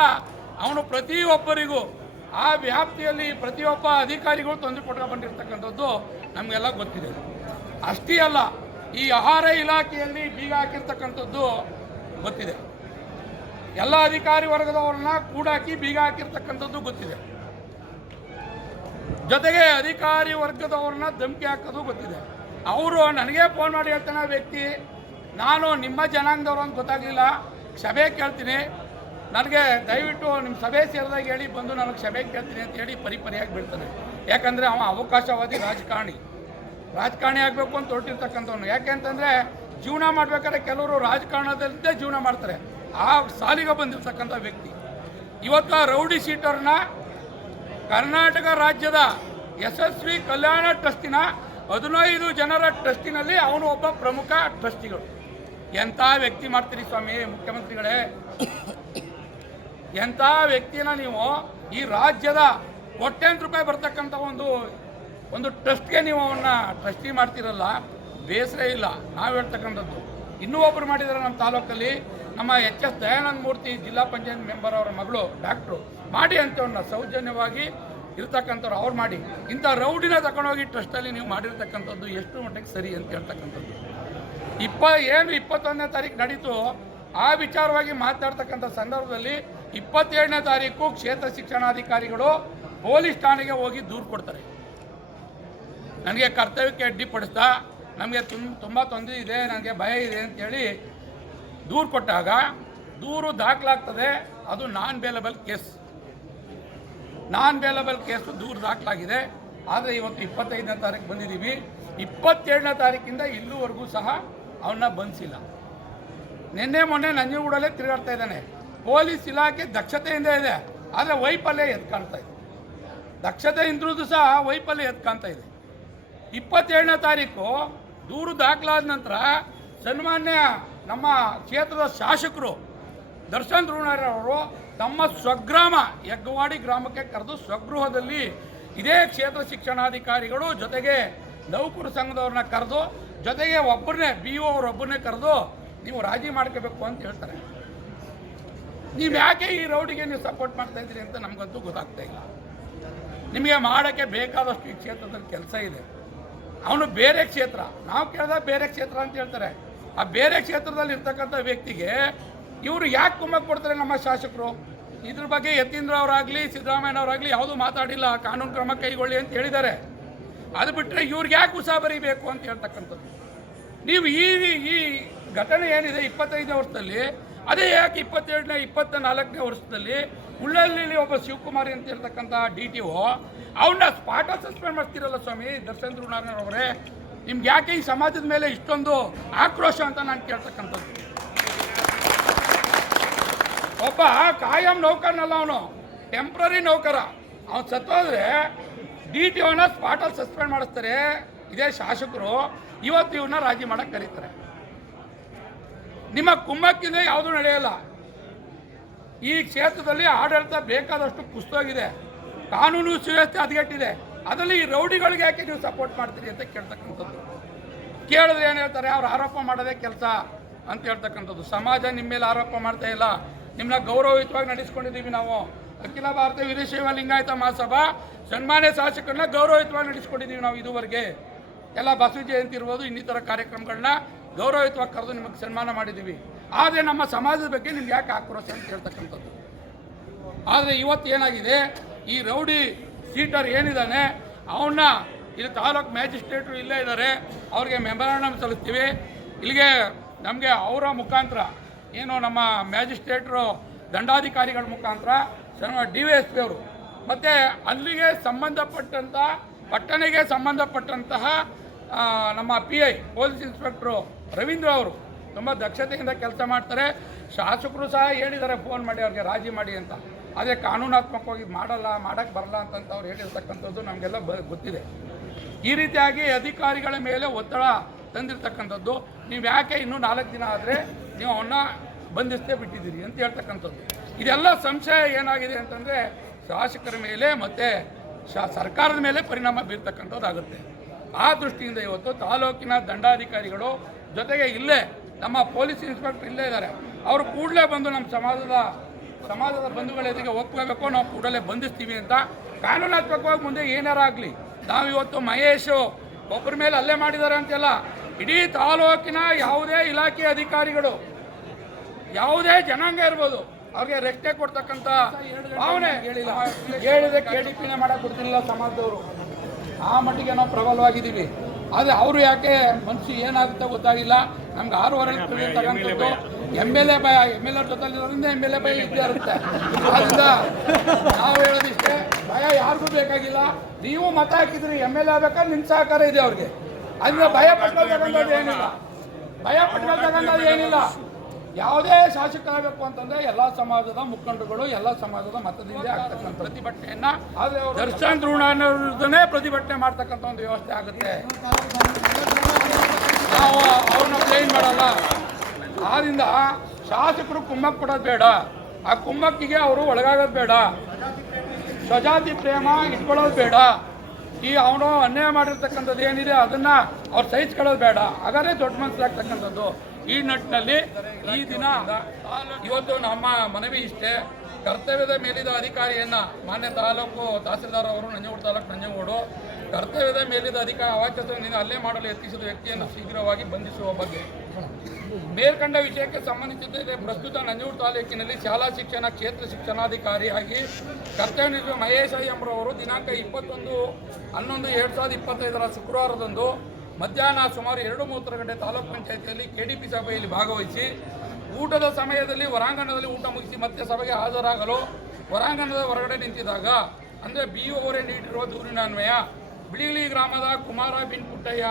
ಅವನು ಪ್ರತಿಯೊಬ್ಬರಿಗೂ ಆ ವ್ಯಾಪ್ತಿಯಲ್ಲಿ ಪ್ರತಿಯೊಬ್ಬ ಅಧಿಕಾರಿಗಳು ತೊಂದರೆ ಕೊಟ್ಕೊಂಡು ನಮಗೆಲ್ಲ ಗೊತ್ತಿದೆ. ಅಷ್ಟೇ ಅಲ್ಲ, ಈ ಆಹಾರ ಇಲಾಖೆಯಲ್ಲಿ ಬೀಗ ಹಾಕಿರ್ತಕ್ಕಂಥದ್ದು ಗೊತ್ತಿದೆ. ಎಲ್ಲ ಅಧಿಕಾರಿ ವರ್ಗದವ್ರನ್ನ ಕೂಡಾಕಿ ಬೀಗ ಹಾಕಿರ್ತಕ್ಕಂಥದ್ದು ಗೊತ್ತಿದೆ. ಜೊತೆಗೆ ಅಧಿಕಾರಿ ವರ್ಗದವ್ರನ್ನ ಧಮಕಿ ಹಾಕೋದು ಗೊತ್ತಿದೆ. ಅವರು ನನಗೆ ಫೋನ್ ಮಾಡಿ ಹೇಳ್ತಾನೆ ವ್ಯಕ್ತಿ ನಾನು ನಿಮ್ಮ ಜನಾಂಗದವರು ಅಂತ ಗೊತ್ತಾಗಲಿಲ್ಲ. ಸಭೆ ಕೇಳ್ತೀನಿ. ನನಗೆ ದಯವಿಟ್ಟು ನಿಮ್ಮ ಸಭೆ ಸೇರಿದಾಗ ಹೇಳಿ, ಬಂದು ನನಗೆ ಸಭೆ ಕೇಳ್ತೀನಿ ಅಂತ ಹೇಳಿ ಪರಿಪರಿಯಾಗಿ ಬೀಳ್ತಾನೆ. ಯಾಕಂದರೆ ಅವ ಅವಕಾಶವಾದಿ ರಾಜಕಾರಣಿ. ರಾಜಕಾರಣಿ ಆಗಬೇಕು ಅಂತ ಹೊರಟಿರ್ತಕ್ಕಂಥವ್ನು. ಯಾಕೆ ಅಂತಂದರೆ ಜೀವನ ಮಾಡಬೇಕಾದ್ರೆ ಕೆಲವರು ರಾಜಕಾರಣದಲ್ಲಿದ್ದೇ ಜೀವನ ಮಾಡ್ತಾರೆ. ಆ ಸಾಲಿಗೆ ಬಂದಿರ್ತಕ್ಕಂಥ ವ್ಯಕ್ತಿ. ಇವತ್ತು ರೌಡಿ ಶೀಟರ್ನ ಕರ್ನಾಟಕ ರಾಜ್ಯದ ಯಶಸ್ವಿ ಕಲ್ಯಾಣ ಟ್ರಸ್ಟಿನ ಹದಿನೈದು ಜನರ ಟ್ರಸ್ಟಿನಲ್ಲಿ ಅವನು ಒಬ್ಬ ಪ್ರಮುಖ ಟ್ರಸ್ಟಿಗಳು. ಎಂಥ ವ್ಯಕ್ತಿ ಮಾಡ್ತೀರಿ ಸ್ವಾಮಿ, ಮುಖ್ಯಮಂತ್ರಿಗಳೇ? ಎಂಥ ವ್ಯಕ್ತಿನ ನೀವು ಈ ರಾಜ್ಯದ ಕೋಟ್ಯಾಂತರ ರೂಪಾಯಿ ಬರ್ತಕ್ಕಂಥ ಒಂದು ಒಂದು ಟ್ರಸ್ಟ್ಗೆ ನೀವು ಅವನ್ನ ಟ್ರಸ್ಟಿ ಮಾಡ್ತಿರಲ್ಲ, ಬೇಸರ ಇಲ್ಲ. ನಾವು ಹೇಳ್ತಕ್ಕಂಥದ್ದು. ಇನ್ನೂ ಒಬ್ಬರು ಮಾಡಿದ್ದಾರೆ ನಮ್ಮ ತಾಲೂಕಲ್ಲಿ. ನಮ್ಮ ಎಚ್ ಎಸ್ ದಯಾನಂದ ಮೂರ್ತಿ, ಜಿಲ್ಲಾ ಪಂಚಾಯತ್ ಮೆಂಬರ್ ಅವರ ಮಗಳು, ಡಾಕ್ಟ್ರು. ಮಾಡಿ ಅಂತವನ್ನ ಸೌಜನ್ಯವಾಗಿ ಇರ್ತಕ್ಕಂಥವ್ರು ಅವ್ರು ಮಾಡಿ. ಇಂಥ ರೌಡಿನ ತಗೊಂಡೋಗಿ ಟ್ರಸ್ಟಲ್ಲಿ ನೀವು ಮಾಡಿರ್ತಕ್ಕಂಥದ್ದು ಎಷ್ಟು ಮಟ್ಟಿಗೆ ಸರಿ ಅಂತ ಹೇಳ್ತಕ್ಕಂಥದ್ದು. ಇಪ್ಪ ಏನು ಇಪ್ಪತ್ತೊಂದನೇ ತಾರೀಕು ನಡೀತು. ಆ ವಿಚಾರವಾಗಿ ಮಾತಾಡ್ತಕ್ಕಂಥ ಸಂದರ್ಭದಲ್ಲಿ ಇಪ್ಪತ್ತೇಳನೇ ತಾರೀಕು ಕ್ಷೇತ್ರ ಶಿಕ್ಷಣಾಧಿಕಾರಿಗಳು ಪೊಲೀಸ್ ಠಾಣೆಗೆ ಹೋಗಿ ದೂರು ಕೊಡ್ತಾರೆ. ನನಗೆ ಕರ್ತವ್ಯಕ್ಕೆ ಅಡ್ಡಿಪಡಿಸ್ತಾ ನಮಗೆ ತುಂಬ ತುಂಬ ತೊಂದರೆ ಇದೆ, ನನಗೆ ಭಯ ಇದೆ ಅಂತೇಳಿ ದೂರು ಕೊಟ್ಟಾಗ ದೂರು ದಾಖಲಾಗ್ತದೆ, ಅದು non bailable case non bailable case ದೂರು ದಾಖಲಾಗಿದೆ, ಆದರೆ ಇವತ್ತು ಇಪ್ಪತ್ತೈದನೇ ತಾರೀಕು ಬಂದಿದ್ದೀವಿ. ಇಪ್ಪತ್ತೇಳನೇ ತಾರೀಕಿಂದ ಇಲ್ಲಿವರೆಗೂ ಸಹ ಅವನ್ನ ಬಂಧಿಸಿಲ್ಲ. ನಿನ್ನೆ ಮೊನ್ನೆ ನಂಜನಗೂಡಲ್ಲೇ ತಿರುಗಾಡ್ತಾ ಇದ್ದಾನೆ. ಪೊಲೀಸ್ ಇಲಾಖೆ ದಕ್ಷತೆಯಿಂದ ಇದೆ, ಆದರೆ ವೈಫಲ್ಯ ಎದ್ದು ಕಾಣ್ತಾ ಇದೆ. ದಕ್ಷತೆ ಇದ್ರೂ ಸಹ ವೈಫಲ್ಯ ಎದ್ದು ಕಾಣ್ತಾ ಇದೆ. ಇಪ್ಪತ್ತೇಳನೇ ತಾರೀಕು ದೂರು ದಾಖಲಾದ ನಂತರ ಸನ್ಮಾನ್ಯ ನಮ್ಮ ಕ್ಷೇತ್ರದ ಶಾಸಕರು ದರ್ಶನ್ ದ್ರೋಣರವರು ತಮ್ಮ ಸ್ವಗ್ರಾಮ ಯಗ್ಗವಾಡಿ ಗ್ರಾಮಕ್ಕೆ ಕರೆದು ಸ್ವಗೃಹದಲ್ಲಿ ಇದೇ ಕ್ಷೇತ್ರ ಶಿಕ್ಷಣಾಧಿಕಾರಿಗಳು ಜೊತೆಗೆ ನೌಕರ ಸಂಘದವ್ರನ್ನ ಕರೆದು ಜೊತೆಗೆ ಒಬ್ಬರನ್ನೇ ಬಿ ಒ ಅವರೊಬ್ಬರನ್ನೇ ಕರೆದು ನೀವು ರಾಜಿ ಮಾಡ್ಕೋಬೇಕು ಅಂತ ಹೇಳ್ತಾರೆ. ನೀವು ಯಾಕೆ ಈ ರೌಡಿಗೆ ನೀವು ಸಪೋರ್ಟ್ ಮಾಡ್ತಾ ಇದ್ದೀರಿ ಅಂತ ನಮಗಂತೂ ಗೊತ್ತಾಗ್ತಾ ಇಲ್ಲ. ನಿಮಗೆ ಮಾಡೋಕ್ಕೆ ಬೇಕಾದಷ್ಟು ಈ ಕ್ಷೇತ್ರದಲ್ಲಿ ಕೆಲಸ ಇದೆ. ಅವನು ಬೇರೆ ಕ್ಷೇತ್ರ. ನಾವು ಕೇಳಿದಾಗ ಬೇರೆ ಕ್ಷೇತ್ರ ಅಂತ ಹೇಳ್ತಾರೆ. ಆ ಬೇರೆ ಕ್ಷೇತ್ರದಲ್ಲಿ ಇರ್ತಕ್ಕಂಥ ವ್ಯಕ್ತಿಗೆ ಇವರು ಯಾಕೆ ಕುಮ್ಮಕ್ಕೆ ಕೊಡ್ತಾರೆ ನಮ್ಮ ಶಾಸಕರು? ಇದ್ರ ಬಗ್ಗೆ ಯತೀಂದ್ರ ಅವರಾಗಲಿ ಸಿದ್ದರಾಮಯ್ಯನವರಾಗಲಿ ಯಾವುದೂ ಮಾತಾಡಿಲ್ಲ. ಕಾನೂನು ಕ್ರಮ ಕೈಗೊಳ್ಳಿ ಅಂತ ಹೇಳಿದ್ದಾರೆ. ಅದು ಬಿಟ್ಟರೆ ಇವ್ರಿಗೆ ಯಾಕೆ ಉತ್ಸಾಹ ಬರೀಬೇಕು ಅಂತ ಹೇಳ್ತಕ್ಕಂಥದ್ದು. ನೀವು ಈ ಈ ಘಟನೆ ಏನಿದೆ ಇಪ್ಪತ್ತೈದನೇ ವರ್ಷದಲ್ಲಿ, ಅದೇ ಯಾಕೆ ಇಪ್ಪತ್ತೆರಡನೇ ಇಪ್ಪತ್ತ ನಾಲ್ಕನೇ ವರ್ಷದಲ್ಲಿ ಉಳ್ಳಲ್ಲಿ ಒಬ್ಬ ಶಿವಕುಮಾರಿ ಅಂತ ಹೇಳ್ತಕ್ಕಂಥ ಡಿ ಟಿ ಒ ಅವನ್ನ ಸ್ಪಾಟ ಸಸ್ಪೆಂಡ್ ಮಾಡ್ತೀರಲ್ಲ ಸ್ವಾಮಿ ದರ್ಶನ್ ಅವರೇ. ನಿಮ್ಗೆ ಯಾಕೆ ಈ ಸಮಾಜದ ಮೇಲೆ ಇಷ್ಟೊಂದು ಆಕ್ರೋಶ ಅಂತ ನಾನು ಕೇಳ್ತಕ್ಕಂಥದ್ದು. ಒಬ್ಬ ಕಾಯಂ ನೌಕರನಲ್ಲ ಅವನು ಟೆಂಪ್ರರಿ ನೌಕರ. ಅವನು ಸತ್ತೋದ್ರೆ ಡಿ ಟಿ ಒನ ಸ್ಪಾಟಲ್ಲಿ ಸಸ್ಪೆಂಡ್ ಮಾಡಿಸ್ತಾರೆ. ಇದೇ ಶಾಸಕರು. ಇವತ್ತು ಇವನ್ನ ರಾಜಿ ಮಾಡಕ್ಕೆ ಕರೀತಾರೆ. ನಿಮ್ಮ ಕುಮ್ಮಕ್ಕಿಂದ ಯಾವುದೂ ನಡೆಯಲ್ಲ. ಈ ಕ್ಷೇತ್ರದಲ್ಲಿ ಆಡಳಿತ ಬೇಕಾದಷ್ಟು ಕುಸ್ತೋಗಿದೆ ಕಾನೂನು ಸುವ್ಯವಸ್ಥೆ ಹದಗೆಟ್ಟಿದೆ ಅದರಲ್ಲಿ ಈ ರೌಡಿಗಳಿಗೆ ಯಾಕೆ ನೀವು ಸಪೋರ್ಟ್ ಮಾಡ್ತೀರಿ ಅಂತ ಕೇಳ್ತಕ್ಕಂಥದ್ದು. ಕೇಳಿದ್ರೆ ಏನು ಹೇಳ್ತಾರೆ? ಅವ್ರು ಆರೋಪ ಮಾಡೋದೇ ಕೆಲಸ ಅಂತ ಹೇಳ್ತಕ್ಕಂಥದ್ದು. ಸಮಾಜ ನಿಮ್ಮ ಮೇಲೆ ಆರೋಪ ಮಾಡ್ತಾ ಇಲ್ಲ. ನಿಮ್ಮನ್ನ ಗೌರವಯುತವಾಗಿ ನಡೆಸ್ಕೊಂಡಿದ್ದೀವಿ ನಾವು. ಅಖಿಲ ಭಾರತ ವೀರಶೈವ ಲಿಂಗಾಯತ ಮಹಾಸಭಾ ಸನ್ಮಾನ್ಯ ಶಾಸಕರನ್ನ ಗೌರವಯುತವಾಗಿ ನಡೆಸ್ಕೊಂಡಿದ್ದೀವಿ ನಾವು ಇದುವರೆಗೆ. ಎಲ್ಲ ಬಸವ ಜಯಂತಿ ಇರ್ಬೋದು, ಇನ್ನಿತರ ಕಾರ್ಯಕ್ರಮಗಳನ್ನ ಗೌರವಯುತವಾಗಿ ಕರೆದು ನಿಮಗೆ ಸನ್ಮಾನ ಮಾಡಿದ್ದೀವಿ. ಆದರೆ ನಮ್ಮ ಸಮಾಜದ ಬಗ್ಗೆ ನಿಮ್ಗೆ ಯಾಕೆ ಆಕ್ರೋಶ ಅಂತ ಹೇಳ್ತಕ್ಕಂಥದ್ದು? ಆದರೆ ಇವತ್ತು ಏನಾಗಿದೆ, ಈ ರೌಡಿ ಸೀಟರ್ ಏನಿದ್ದಾನೆ ಅವನ್ನ ಇಲ್ಲಿ ತಾಲೂಕು ಮ್ಯಾಜಿಸ್ಟ್ರೇಟ್ರು ಇಲ್ಲೇ ಇದ್ದಾರೆ, ಅವ್ರಿಗೆ ಮೆಮೊರಾಂಡಮ್ ಸಲ್ಲಿಸ್ತೀವಿ. ಇಲ್ಲಿಗೆ ನಮಗೆ ಅವರ ಮುಖಾಂತರ, ಏನು ನಮ್ಮ ಮ್ಯಾಜಿಸ್ಟ್ರೇಟ್ರು, ದಂಡಾಧಿಕಾರಿಗಳ ಮುಖಾಂತರ ಡಿ ವೈ ಎಸ್ ಪಿ ಅವರು ಮತ್ತು ಅಲ್ಲಿಗೆ ಸಂಬಂಧಪಟ್ಟಂಥ ಪಟ್ಟಣಿಗೆ ಸಂಬಂಧಪಟ್ಟಂತಹ ನಮ್ಮ P I police inspector Ravindra ಅವರು ತುಂಬ ದಕ್ಷತೆಯಿಂದ ಕೆಲಸ ಮಾಡ್ತಾರೆ. ಶಾಸಕರು ಸಹ ಹೇಳಿದ್ದಾರೆ ಫೋನ್ ಮಾಡಿ, ಅವ್ರಿಗೆ ರಾಜಿ ಮಾಡಿ ಅಂತ. ಅದೇ ಕಾನೂನಾತ್ಮಕವಾಗಿ ಮಾಡಲ್ಲ ಮಾಡಕ್ಕೆ ಬರಲ್ಲ ಅಂತಂತ ಅವ್ರು ಹೇಳಿರ್ತಕ್ಕಂಥದ್ದು ನಮಗೆಲ್ಲ ಗೊತ್ತಿದೆ. ಈ ರೀತಿಯಾಗಿ ಅಧಿಕಾರಿಗಳ ಮೇಲೆ ಒತ್ತಡ ತಂದಿರ್ತಕ್ಕಂಥದ್ದು. ನೀವು ಯಾಕೆ ಇನ್ನೂ ನಾಲ್ಕು ದಿನ ಆದರೆ ನೀವು ಅವನ್ನ ಬಂಧಿಸ್ತೇ ಬಿಟ್ಟಿದ್ದೀರಿ ಅಂತ ಹೇಳ್ತಕ್ಕಂಥದ್ದು. ಇದೆಲ್ಲ ಸಂಶಯ ಏನಾಗಿದೆ ಅಂತಂದರೆ ಶಾಸಕರ ಮೇಲೆ ಮತ್ತು ಶಾ, ಸರ್ಕಾರದ ಮೇಲೆ ಪರಿಣಾಮ ಬೀರ್ತಕ್ಕಂಥದ್ದಾಗುತ್ತೆ. ಆ ದೃಷ್ಟಿಯಿಂದ ಇವತ್ತು ತಾಲೂಕಿನ ದಂಡಾಧಿಕಾರಿಗಳು ಜೊತೆಗೆ ಇಲ್ಲೇ ನಮ್ಮ ಪೊಲೀಸ್ ಇನ್ಸ್ಪೆಕ್ಟರ್ ಇಲ್ಲೇ ಇದ್ದಾರೆ. ಅವರು ಕೂಡಲೇ ಬಂದು ನಮ್ಮ ಸಮಾಜದ ಸಮಾಜದ ಬಂಧುಗಳ ಎದುರಿಗೆ ಒಪ್ಕೋಬೇಕು, ನಾವು ಕೂಡಲೇ ಬಂಧಿಸ್ತೀವಿ ಅಂತ ಕಾನೂನಾತ್ಮಕವಾಗಿ ಮುಂದೆ ಏನಾರ ಆಗಲಿ. ನಾವು ಇವತ್ತು ಮಹೇಶು ಒಬ್ಬರ ಮೇಲೆ ಅಲ್ಲೇ ಮಾಡಿದ್ದಾರೆ ಅಂತೆಲ್ಲ ಇಡೀ ತಾಲೂಕಿನ ಯಾವುದೇ ಇಲಾಖೆ ಅಧಿಕಾರಿಗಳು, ಯಾವುದೇ ಜನಾಂಗ ಇರ್ಬೋದು ಅವ್ರಿಗೆ ರೆಸ್ಟೇ ಕೊಡ್ತಕ್ಕಂಥ ಭಾವನೆ ಹೇಳಿದೆ ಕೆ ಡಿ ಪಿನೇ ಮಾಡಕ್ಕೆ ಕೊಡ್ತಿಲ್ಲ ಸಮಾಜದವರು. ಆ ಮಟ್ಟಿಗೆ ನಾವು ಪ್ರಬಲವಾಗಿದ್ದೀವಿ. ಆದರೆ ಅವರು ಯಾಕೆ ಮನಸ್ಸು ಏನಾಗುತ್ತೆ ಗೊತ್ತಾಗಿಲ್ಲ. ನಮ್ಗೆ ಆರೂವರೆ ತಗೊಂಡು ಎಂ ಎಲ್ ಎ ಭಯ ಎಂ ಎಲ್ ಎ ಜೊತೆಲಿರೋದ್ರಿಂದ ಎಂ ಎಲ್ ಎ ಭಯ ಇದ್ದೇ ಇರುತ್ತೆ. ಆದ್ದರಿಂದ ನಾವು ಹೇಳೋದಿಷ್ಟೇ, ಭಯ ಯಾರಿಗೂ ಬೇಕಾಗಿಲ್ಲ. ನೀವು ಮತ ಹಾಕಿದ್ರಿ ಎಂ ಎಲ್ ಎ ಆಗ್ಬೇಕಾದ್ರೆ ನಿಮ್ಮ ಸಹಕಾರ ಇದೆ ಅವ್ರಿಗೆ. ಅದರಿಂದ ಭಯ ಪಟ್ಕೊಳ್ತಕ್ಕಂಥದ್ದು ಏನಿಲ್ಲ. ಭಯ ಪಟ್ಕೊಳ್ತಕ್ಕಂಥದ್ದು ಏನಿಲ್ಲ. ಯಾವುದೇ ಶಾಸಕರಾಗಬೇಕು ಅಂತಂದ್ರೆ ಎಲ್ಲ ಸಮಾಜದ ಮುಖಂಡರುಗಳು ಎಲ್ಲ ಸಮಾಜದ ಮತದಿಂದ ಆಗ್ತಕ್ಕಂಥ ಪ್ರತಿಭಟನೆಯನ್ನ ದರ್ಶನ್ ಅವ್ರು ದರ್ಶನ್ ಋಣನೇ ಪ್ರತಿಭಟನೆ ಮಾಡ್ತಕ್ಕಂಥ ಒಂದು ವ್ಯವಸ್ಥೆ ಆಗುತ್ತೆ. ನಾವು ಅವ್ರನ್ನ ಪ್ಲೇನ್ ಮಾಡಲ್ಲ. ಆದ್ರಿಂದ ಶಾಸಕರು ಕುಮ್ಮಕ್ ಕೊಡೋದು ಬೇಡ. ಆ ಕುಮ್ಮಕ್ಕಿಗೆ ಅವರು ಒಳಗಾಗೋದು ಬೇಡ. ಸ್ವಜಾತಿ ಪ್ರೇಮ ಇಟ್ಕೊಳ್ಳೋದು ಬೇಡ. ಈ ಅವನು ಅನ್ಯಾಯ ಮಾಡಿರ್ತಕ್ಕಂಥದ್ದು ಏನಿದೆ ಅದನ್ನ ಅವ್ರು ಸಹಿಸ್ಕೊಳ್ಳೋದು ಬೇಡ. ಹಾಗಾದ್ರೆ ದೊಡ್ಡ ಮನಸ್ಸಾಗ್ತಕ್ಕಂಥದ್ದು ಈ ನಿಟ್ಟಿನಲ್ಲಿ ಈ ದಿನ ಇವತ್ತು ನಮ್ಮ ಮನವಿ ಇಷ್ಟೇ. ಕರ್ತವ್ಯದ ಮೇಲಿದ ಅಧಿಕಾರಿಯನ್ನ ಮಾನ್ಯ ತಾಲೂಕು ತಹಸೀಲ್ದಾರ್ ಅವರು ನಂಜನಗೂಡು ತಾಲೂಕು ನಂಜನಗೂಡು ಕರ್ತವ್ಯದ ಮೇಲಿದ ಅಧಿಕಾರ ಅವಾಚ್ಯತೆಯಿಂದ ಅಲ್ಲೇ ಮಾಡಲು ಯತ್ನಿಸಿದ ವ್ಯಕ್ತಿಯನ್ನು ಶೀಘ್ರವಾಗಿ ಬಂಧಿಸುವ ಬಗ್ಗೆ. ಮೇಲ್ಕಂಡ ವಿಷಯಕ್ಕೆ ಸಂಬಂಧಿಸಿದಂತೆ ಪ್ರಸ್ತುತ ನಂಜೂರು ತಾಲೂಕಿನಲ್ಲಿ ಶಾಲಾ ಶಿಕ್ಷಣ, ಕ್ಷೇತ್ರ ಶಿಕ್ಷಣಾಧಿಕಾರಿಯಾಗಿ ಕರ್ತವ್ಯ ನಿರ್ವಹ ಮಹೇಶ್ ಎಂಬರವರು ದಿನಾಂಕ ಇಪ್ಪತ್ತೊಂದು ಹನ್ನೊಂದು ಎರಡು ಸಾವಿರದ ಇಪ್ಪತ್ತೈದರ ಶುಕ್ರವಾರದಂದು ಮಧ್ಯಾಹ್ನ ಸುಮಾರು ಎರಡು ಮೂವತ್ತರ ಗಂಟೆ ತಾಲೂಕು ಪಂಚಾಯತಿಯಲ್ಲಿ ಕೆಡಿಪಿ ಸಭೆಯಲ್ಲಿ ಭಾಗವಹಿಸಿ ಊಟದ ಸಮಯದಲ್ಲಿ ಹೊರಾಂಗಣದಲ್ಲಿ ಊಟ ಮುಗಿಸಿ ಮತ್ತೆ ಸಭೆಗೆ ಹಾಜರಾಗಲು ಹೊರಾಂಗಣದ ಹೊರಗಡೆ ನಿಂತಿದ್ದಾಗ, ಅಂದರೆ ಬಿ ಅವರೇ ನೀಡಿರುವ ದೂರಿನ ಅನ್ವಯ ಬಿಳಿಗಿಳಿ ಗ್ರಾಮದ ಕುಮಾರ ಬಿನ್ ಪುಟ್ಟಯ್ಯ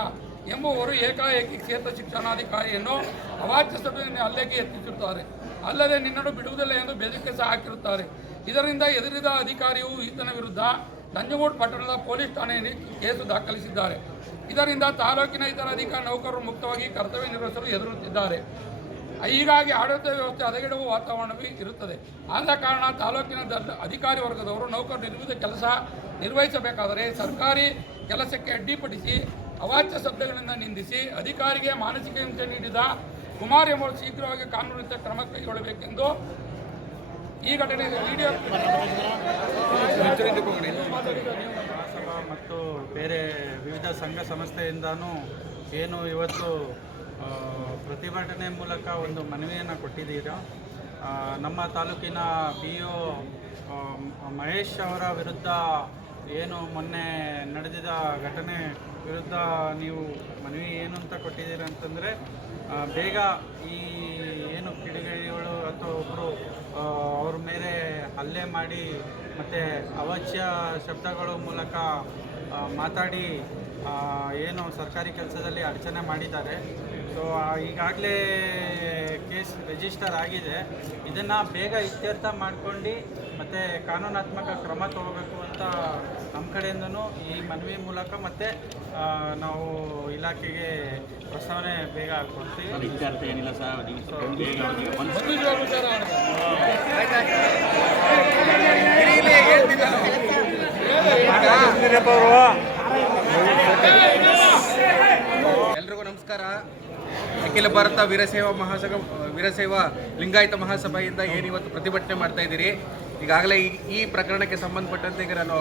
ಎಂಬುವರು ಏಕಾಏಕಿ ಕ್ಷೇತ್ರ ಶಿಕ್ಷಣಾಧಿಕಾರಿಯನ್ನು ಅವಾಚ್ಯ ಸಭೆಯನ್ನು ಅಲ್ಲೇಗೆ ಯತ್ನಿಸುತ್ತಾರೆ. ಅಲ್ಲದೆ ನಿನ್ನನ್ನು ಬಿಡುವುದಿಲ್ಲ ಎಂದು ಬೆದರಿಕೆ ಸಹ ಹಾಕಿರುತ್ತಾರೆ. ಇದರಿಂದ ಎದುರಿದ ಅಧಿಕಾರಿಯು ಈತನ ವಿರುದ್ಧ ನಂಜನಗೂಡು ಪಟ್ಟಣದ ಪೊಲೀಸ್ ಠಾಣೆಯಲ್ಲಿ ಕೇಸು ದಾಖಲಿಸಿದ್ದಾರೆ. ಇದರಿಂದ ತಾಲೂಕಿನ ಇತರ ಅಧಿಕಾರಿ ನೌಕರರು ಮುಕ್ತವಾಗಿ ಕರ್ತವ್ಯ ನಿರ್ವಹಿಸಲು ಎದುರುತ್ತಿದ್ದಾರೆ ಹೀಗಾಗಿ ಆಡಳಿತ ವ್ಯವಸ್ಥೆ ಹದಗೆಡುವ ವಾತಾವರಣವೇ ಇರುತ್ತದೆ. ಆದ ಕಾರಣ ತಾಲೂಕಿನ ಅಧಿಕಾರಿ ವರ್ಗದವರು ನೌಕರರು ನಿರ್ಮಿತ ಕೆಲಸ ನಿರ್ವಹಿಸಬೇಕಾದರೆ ಸರ್ಕಾರಿ ಕೆಲಸಕ್ಕೆ ಅಡ್ಡಿಪಡಿಸಿ ಅವಾಚ್ಯ ಶಬ್ದಗಳಿಂದ ನಿಂದಿಸಿ ಅಧಿಕಾರಿಗೆ ಮಾನಸಿಕ ಹಿಂಸೆ ನೀಡಿದ ಕುಮಾರ್ ಎಂಬುವರು ಶೀಘ್ರವಾಗಿ ಕಾನೂನಿತ ಕ್ರಮ ಕೈಗೊಳ್ಳಬೇಕೆಂದು ಈ ಘಟನೆ ವಿಡಿಯೋ ಸಭಾ ಮತ್ತು ಬೇರೆ ವಿವಿಧ ಸಂಘ ಸಂಸ್ಥೆಯಿಂದನೂ ಏನು ಇವತ್ತು ಪ್ರತಿಭಟನೆ ಮೂಲಕ ಒಂದು ಮನವಿಯನ್ನು ಕೊಟ್ಟಿದ್ದೀರಾ? ನಮ್ಮ ತಾಲೂಕಿನ ಬಿ ಒ ಮಹೇಶ್ ಅವರ ವಿರುದ್ಧ ಏನು ಮೊನ್ನೆ ನಡೆದಿದ ಘಟನೆ ವಿರುದ್ಧ ನೀವು ಮನವಿ ಏನು ಅಂತ ಕೊಟ್ಟಿದ್ದೀರಾ ಅಂತಂದರೆ ಬೇಗ ಈ ಏನು ಕಿಡಿಗೇಡಿಗಳು ಅಥವಾ ಒಬ್ಬರು ಅವ್ರ ಮೇಲೆ ಹಲ್ಲೆ ಮಾಡಿ ಮತ್ತು ಅವಾಚ್ಯ ಶಬ್ದಗಳ ಮೂಲಕ ಮಾತಾಡಿ ಏನು ಸರ್ಕಾರಿ ಕೆಲಸದಲ್ಲಿ ಅಡಚಣೆ ಮಾಡಿದ್ದಾರೆ. ಸೊ ಈಗಾಗಲೇ ಕೇಸ್ ರಿಜಿಸ್ಟರ್ ಆಗಿದೆ. ಇದನ್ನು ಬೇಗ ಇತ್ಯರ್ಥ ಮಾಡ್ಕೊಂಡು ಮತ್ತು ಕಾನೂನಾತ್ಮಕ ಕ್ರಮ ತಗೋಬೇಕು ಅಂತ ನಮ್ಮ ಕಡೆಯಿಂದನೂ ಈ ಮನವಿ ಮೂಲಕ ಮತ್ತೆ ನಾವು ಇಲಾಖೆಗೆ ಪ್ರಸ್ತಾವನೆ ಬೇಗ ಕೊಡ್ತೀವಿ ಎಲ್ರಿಗೂ ನಮಸ್ಕಾರ. ಅಖಿಲ ಭಾರತ ವೀರಶೈವ ಮಹಾಸಭ ವೀರಶೈವ ಲಿಂಗಾಯತ ಮಹಾಸಭೆಯಿಂದ ಏನಿವತ್ತು ಇವತ್ತು ಪ್ರತಿಭಟನೆ ಮಾಡ್ತಾ ಇದ್ದೀರಿ ಈಗಾಗಲೇ ಈ ಈ ಪ್ರಕರಣಕ್ಕೆ ಸಂಬಂಧಪಟ್ಟಂತೆ ಈಗ ನಾನು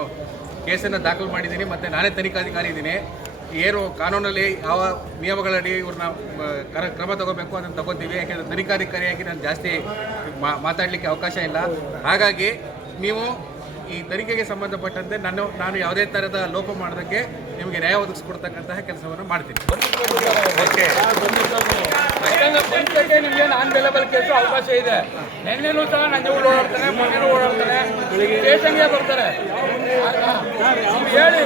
ಕೇಸನ್ನು ದಾಖಲು ಮಾಡಿದ್ದೀನಿ ಮತ್ತು ನಾನೇ ತನಿಖಾಧಿಕಾರಿ ಇದ್ದೀನಿ. ಏನು ಕಾನೂನಲ್ಲಿ ಯಾವ ನಿಯಮಗಳಡಿ ಇವ್ರನ್ನ ಕರ ಕ್ರಮ ತಗೋಬೇಕು ಅದನ್ನು ತಗೋತೀವಿ. ಯಾಕೆಂದರೆ ತನಿಖಾಧಿಕಾರಿಯಾಗಿ ನಾನು ಜಾಸ್ತಿ ಮಾ ಮಾತಾಡಲಿಕ್ಕೆ ಅವಕಾಶ ಇಲ್ಲ. ಹಾಗಾಗಿ ನೀವು ಈ ತನಿಖೆಗೆ ಸಂಬಂಧಪಟ್ಟಂತೆ ನಾನು ನಾನು ಯಾವುದೇ ಥರದ ಲೋಪ ಮಾಡೋದಕ್ಕೆ ನಿಮಗೆ ನ್ಯಾಯ ಒದಗಿಸ್ಕೊಡ್ತಕ್ಕಂತಹ ಕೆಲಸವನ್ನು ಮಾಡ್ತೀನಿ. ಬಂದಕ್ಕೆ ನಿಮಗೆ ನಾನು ಬೆಲೆಬಲ್ ಕೇಸು ಅವಕಾಶ ಇದೆ. ನಿನ್ನೆನೂ ಸಹ ನಂಜೆ ಓಡಾಡ್ತಾನೆ ಓಡಾಡ್ತಾನೆ ಸ್ಟೇಷನ್ಗೆ ಬರ್ತಾರೆ. ಹೇಳಿ.